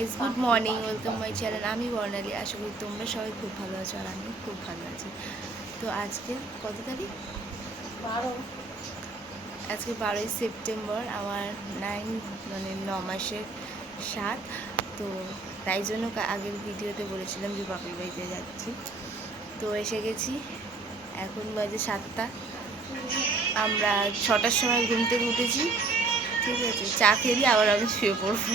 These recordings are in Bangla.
Guys, good morning, welcome my channel. আমি বর্ণালী। আশা করি তোমরা সবাই খুব ভালো আছো আর আমি খুব ভালো আছি। তো আজকে কত তারিখ? 12। আজকে 12ই সেপ্টেম্বর। আমার 9 মাসের 7। তো তাই জন্য আগের ভিডিওতে বলেছিলাম যে বাপের বাড়িতে যাচ্ছি। তো এসে গেছি। এখন বাজে 7টা। আমরা 6টার সময় ঘুম থেকে উঠেছি। ঠিক আছে, চা খেয়ে দিয়ে আবার আমি শুয়ে পড়বো।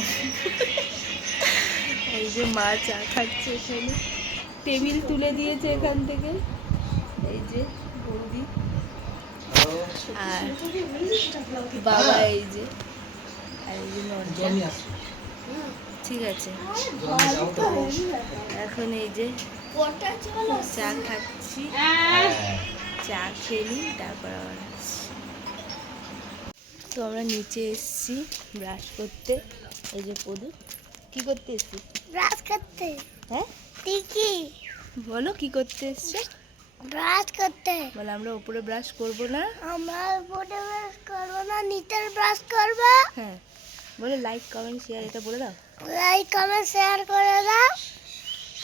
এই যে মা চা খাচ্ছে, এখানে টেবিল তুলে দিয়েছে এখান থেকে। এই যে বৌদি আর বাবা, এই যে আর এই যে ননটা। ঠিক আছে, এখন এই যে চা খাচ্ছি। চা খেলি তারপর আবার আসছি। তো আমরা নিচে এসছি ব্রাশ করতে। এই যে পদু, কি করতে এসছি? ব্রাশ করতে। হ্যাঁ ঠিকই বলো, কি করতে এসছো? ব্রাশ করতে। বলে আমরা উপরে ব্রাশ করব না। আমরা উপরে ব্রাশ করবো না, নিচে ব্রাশ করব। হ্যাঁ, বলে লাইক কমেন্ট শেয়ার এটা বলে দাও। লাইক কমেন্ট শেয়ার করে দাও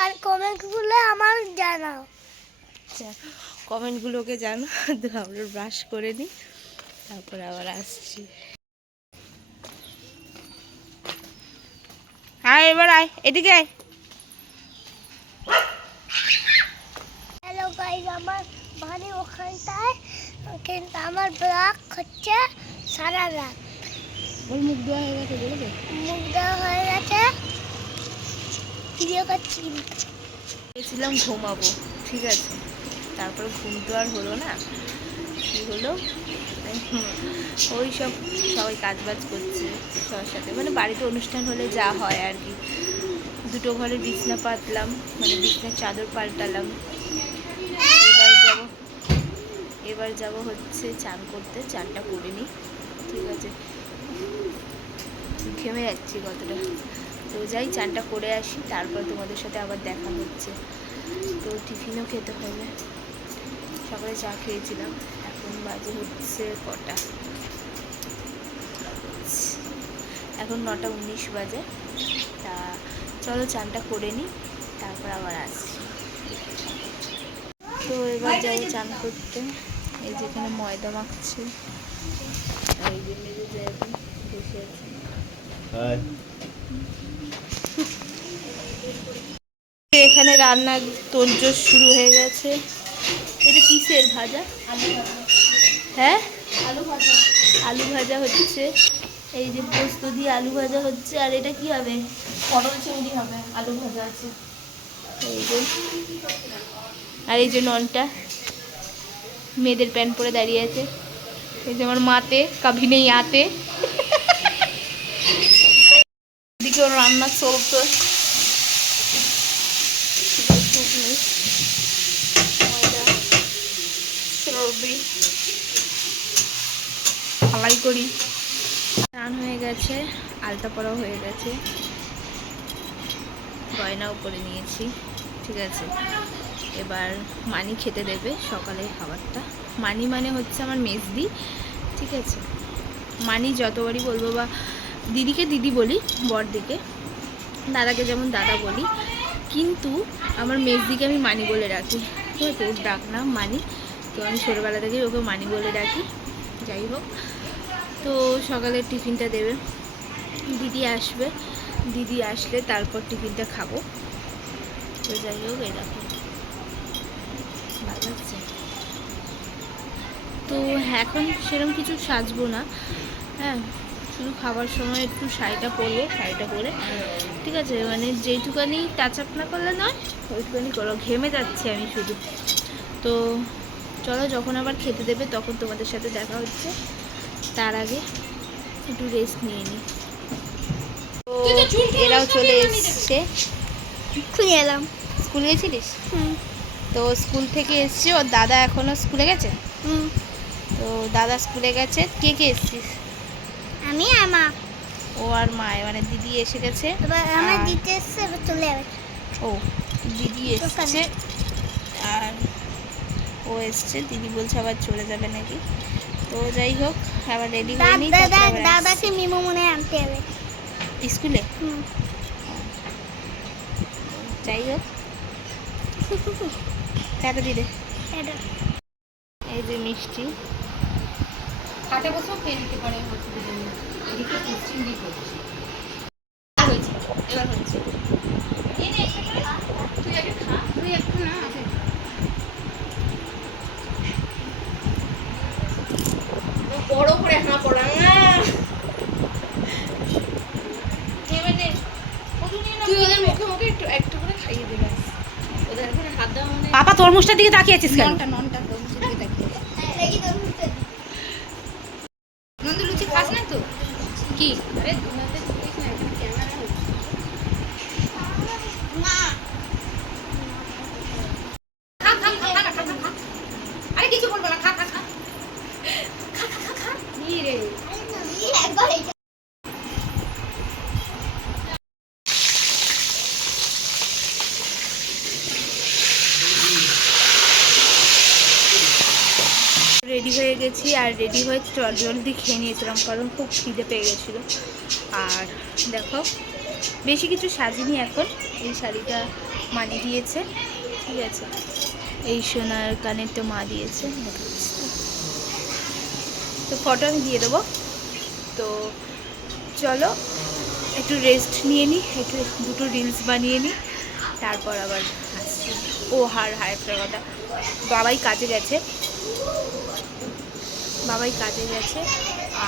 আর কমেন্টগুলো আমার জানাও। আচ্ছা, কমেন্টগুলোকে জানো। তো আমরা ব্রাশ করে নিই, তারপর আবার আসছি। হ্যাঁ, এবার আয়, এদিকে আয়। হ্যালো গাইস, আমার বাড়ি ওখানটায়, কিন্তু আমার ব্লগ হচ্ছে সারা রাত। ওর মুখ দেওয়া হয়ে গেছে, বলে দে। মুখ দেওয়া হয়ে গেছে, ভিডিও করছি। গেছিলাম ঘুমাবো, ঠিক আছে। তারপর ঘুম তো আর হলো না। কী হলো, ওই সব সবাই কাজবাজ করছে সবার সাথে, মানে বাড়িতে অনুষ্ঠান হলে যা হয় আর কি। দুটো ঘরে বিছনা পাতলাম, মানে বিছনার চাদর পাল্টালাম। এবার যাব হচ্ছে চান করতে। চানটা করে নিই, ঠিক আছে। ঘেমে যাচ্ছি কতটা। তো যাই, চানটা করে আসি, তারপর তোমাদের সাথে আবার দেখা হচ্ছে। তো টিফিনও খেতে হবে। সকালে চা খেয়েছিলাম, এখন বাজে হচ্ছে কটা, এখন 9:19 বাজে। তা চলো চানটা করে নিই, তারপর আবার আসছি। তো এবার যাবো চান করতে। এই যেখানে ময়দা মাখছে, আর এই যে মেজে যায় বসে আছে। এখানে রান্নার তোড়জোড় শুরু হয়ে গেছে। এটা কিসের ভাজা? হ্যাঁ, আলু ভাজা হচ্ছে। এই যে পোস্ত দিয়ে আলু ভাজা হচ্ছে। আর এটা কি হবে? পটল চিংড়ি হবে, আলু ভাজা আছে। এই যে, আর এই যে ননটা মেয়েদের প্যান্ট পরে দাঁড়িয়ে আছে। এই যে আমার মাতে কাভি নেই আতে। এদিকে ওর রান্না চলছে। ফালাই করি। স্নান হয়ে গেছে, আলতা পরাও হয়ে গেছে, গয়নাও করে নিয়েছি, ঠিক আছে। এবার মানি খেতে দেবে সকালের খাবারটা। মানি মানে হচ্ছে আমার মেজদি, ঠিক আছে। মানি যতবারই বলবো, বা দিদিকে দিদি বলি, বড়দিকে, দাদাকে যেমন দাদা বলি, কিন্তু আমার মেজদিকে আমি মানি বলে রাখি, ঠিক আছে। ওর ডাক নাম মানি, তো আমি ছোটোবেলা থেকেই ওকে মানি বলে রাখি। যাই হোক, তো সকালের টিফিনটা দেবে, দিদি আসবে, দিদি আসলে তারপর টিফিনটা খাবো। তো যাই হোক, এই দেখো ভালো লাগছে। তো এখন সেরকম কিছু সাজবো না, হ্যাঁ, শুধু খাবার সময় একটু শাড়িটা পরবো, শাড়িটা পরে, ঠিক আছে। মানে যেইটুকানি টাচ আপ না করলে নয়, ওইটুকানি করো। ঘেমে যাচ্ছি আমি শুধু। তো চলো, যখন আবার খেতে দেবে তখন তোমাদের সাথে দেখা হচ্ছে। তার আগে একটু রেস্ট নিয়ে নিই। তো এরাও চলে এসছে। খুলে এলাম। স্কুল গেছিলিস? তো স্কুল থেকে এসছে, ওর দাদা এখনও স্কুলে গেছে। তো দাদা স্কুলে গেছে। কে কে এসছিস? আমি আর মা। ও আর মা, মানে দিদি এসে গেছে। এবার আমার দিতে এসছে, এবার চলে যাবে। ও, দিদি এসছে আর ও এসছে। দিদি বলছে আবার চলে যাবে নাকি। তো যাই হোক, আবার রেডি হয়ে নিই। দাদাকে মিমো মনে আনতে হবে স্কুলে। যাই হোক টাকা দিয়ে দে। এটা এই যে মিষ্টি খাটে বসেও খেয়ে নিতে পারে অসুবিধা নেই। এদিকে চিংড়ি করছি। হয়েছে, এবার হচ্ছে। এই নে একটা করে। তুই আগে খা। তুই একটু না আছে। বড় করে হাঁ পড়া না। এবার নে। তুই ওদের মুখে মুখে একটু একটু করে খাইয়ে দে ব্যাস। ওদের এখানে হাত দেওয়া মানে পাপা তরমুজটার দিকে তাকিয়ে আছিস কেন? ননটা তরমুজের দিকে তাকিয়ে আছে। নন্দু লুচি খাস না তো? কি? আরে দুনাতে তুলিস না, এখানে ক্যামেরা হচ্ছে। খা খা খা খা খা খা। আরে কিছু বলবো না, খা খা খা। খা খা খা খা। কি রে? রেডি হয়ে গেছি আর রেডি হয়ে জলদি খেয়ে নিয়েছিলাম কারণ খুব খিদে পেয়ে গেছিলো। আর দেখো বেশি কিছু সাজিনি এখন। এই শাড়িটা মানি দিয়েছে, ঠিক আছে। এই সোনার কানেরটা মা দিয়েছে, তো ফটো আমি দিয়ে দেবো। তো চলো একটু রেস্ট নিয়ে নিই, একটু দুটো রিলস বানিয়ে নিই, তারপর আবার আসছি। ও একটা কথা, বাবাই কাজে গেছে,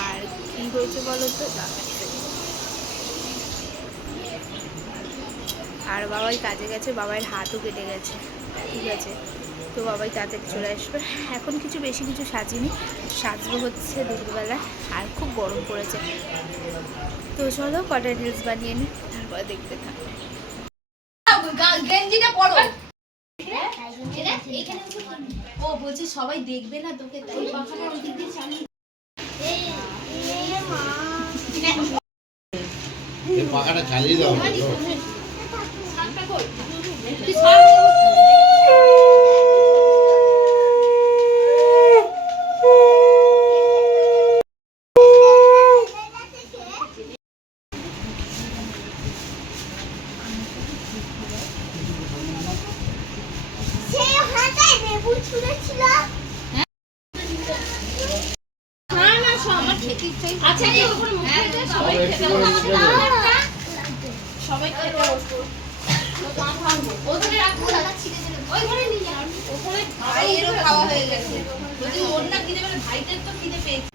আর কি হয়েছে বলো তো, আর বাবাই কাজে গেছে, বাবার হাতও কেটে গেছে, ঠিক আছে। তো বাবাই তাড়াতাড়ি চলে আসবে। এখন কিছু বেশি কিছু সাজিনি, সাজবো হচ্ছে দুপুরবেলা, আর খুব গরম পড়েছে। তো চলো কটা রিলস বানিয়ে নিই, তারপর দেখতে থাকো। গেঞ্জিটা পরো। ও বলছি সবাই দেখবে না তোকে, তাই পাখাটা ওই দিক দিয়ে চালিয়ে এই পাখাটা চালিয়ে দাও সেই হাতায় নেবু ছুঁড়েছিল। আচ্ছা এই উপরে মুখ দিয়ে সবাই খেতে বসো। সবাই খেতে বসো। ওখানে রাখো না, ছিঁড়ে দিলে ওই ঘরে নিয়ে যাও। ওখানে ভাইয়েরও খাওয়া হয়ে গেছে, যদি ওর না খিদে পেলে ভাইদের তো খিদে পেয়েছে।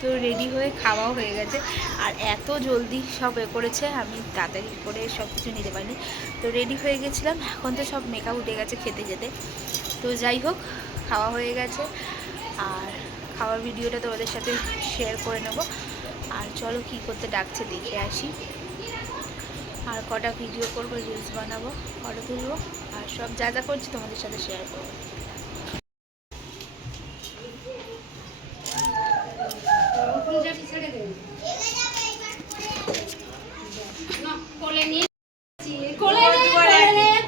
তো রেডি হয়ে খাওয়াও হয়ে গেছে। আর এত জলদি সব করেছে, আমি তাড়াতাড়ি করে সব কিছু নিতে পারিনি। তো রেডি হয়ে গেছিলাম, এখন তো সব মেকআপ উঠে গেছে খেতে যেতে। তো যাই হোক খাওয়া হয়ে গেছে, আর খাওয়ার ভিডিওটা তোমাদের সাথে শেয়ার করে নেব। আর চলো কি করতে ডাকছে দেখে আসি, আর কটা ভিডিও করবো, রিলস বানাবো, ফটো তুলবো, আর সব যা যা করছি তোমাদের সাথে শেয়ার করবো। ছেড়ে দে না, কোলে নিয়ে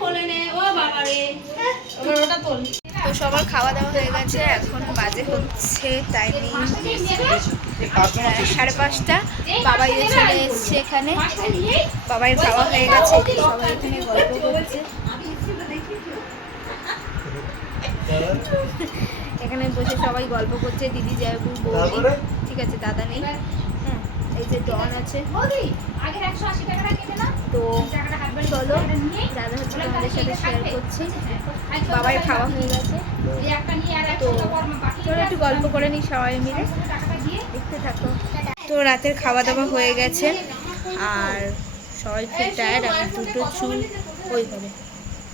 কোলে নে ও বাবা রে, ওটা তোল। তো সবার খাওয়া দাওয়া হয়ে গেছে, এখন বাজে হচ্ছে টাইমিং 5:30। বাবাই চলে এসছে এখানে, বাবাই খাওয়া হয়ে গেছে, সবাই এখানে গল্প করছে। এখানে বসে সবাই গল্প করছে, দিদি যাবু বৌদি, ঠিক আছে, দাদা নেই। হ্যাঁ এই যে ডন আছে, তো চলো দাদা হচ্ছে তোমাদের সাথে শেয়ার করছি। বাবার খাওয়া হয়ে গেছে, তো চলো একটু গল্প করে নিই সবাই মিলে, দেখতে থাকো। তো রাতের খাওয়া দাওয়া হয়ে গেছে, আর সবাই খুব টায়ার্ড। আমি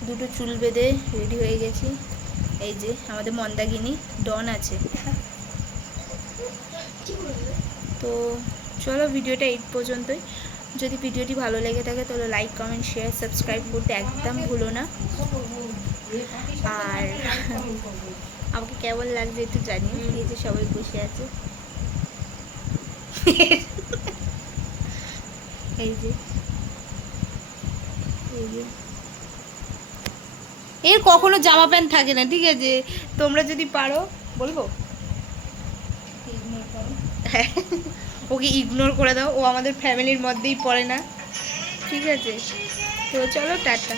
দুটো চুল বেঁধে রেডি হয়ে গেছি। এই যে আমাদের মন্দাগিনী ডন আছে। তো চলো ভিডিওটা এই পর্যন্তই। যদি ভিডিওটি ভালো লেগে থাকে তাহলে লাইক কমেন্ট শেয়ার সাবস্ক্রাইব করতে একদম ভুলো না। আর আমাকে কেমন লাগছে একটু জানিও। এই যে সবাই বসে আছে, এই যে এর কখনো জামা প্যান্ট থাকে না, ঠিক আছে। তোমরা যদি পারো বলবো ওকে ইগনোর করে দাও, ও আমাদের ফ্যামিলির মধ্যেই পড়ে না, ঠিক আছে। তো চলো টাটা।